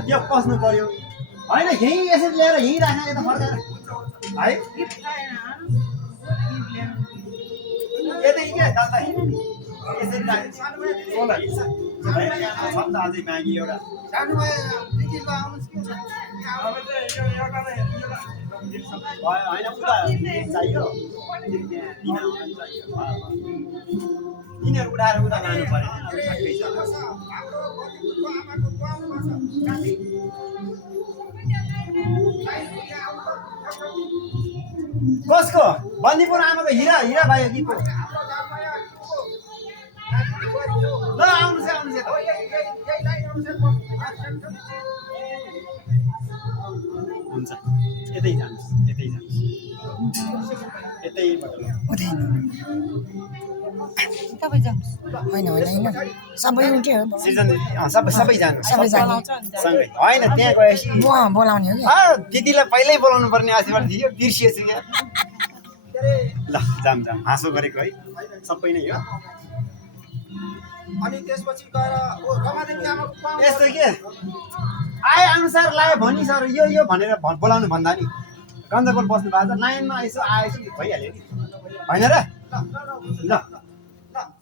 त्यो पस्नु पर्यो होइन यहीँ यसरी ल्याएर यहीँ राखेर यता फर्काएर है यतै के दादा यसरी राखेर अझै मागी एउटा होइन उता चाहियो तिनीहरू उठाएर उता लानु पर्यो कसको बन्दीपुर आमाको हिरा हिरा भाइ कि को ल आउनु चाहिँ हुन्छ यतै जानुहोस् यतैबाट होइन सबै उठ्यो सबै जानु सँगै होइन त्यहाँ गएपछि बोलाउने हो कि दिदीलाई पहिल्यै बोलाउनु पर्ने आशीर्वाद थियो बिर्सिएछु क्या ल जाम हाँसो गरेको है सबै नै हो अनि त्यसपछि गएर रमादेवी आमाको यस्तो के आए अनुसार लायो भनी सर यो भनेर बोलाउनु भन्दा नि गन्धकोल बस्नु भएको छ लाइनमा यसो आएपछि भइहाल्यो नि होइन र ल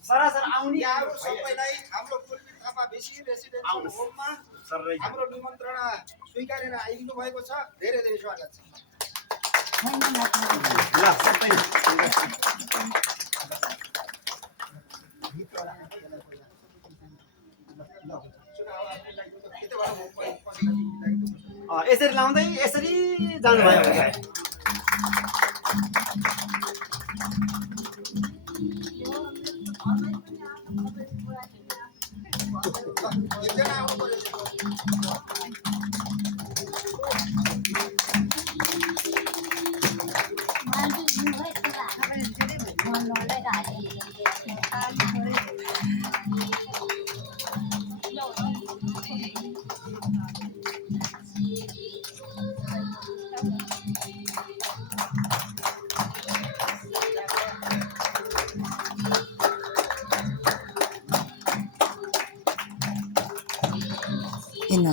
सरासर आउने सबैलाई हाम्रो पूर्वी थापा बेसी रेसिडेन्सियल होममा हाम्रो निमन्त्रणा स्वीकारेर आइदिनु भएको छ धेरै धेरै स्वागत छ ल सबै यसरी लाउँदै यसरी जानुभयो भने एकजना आउनु पर्यो किन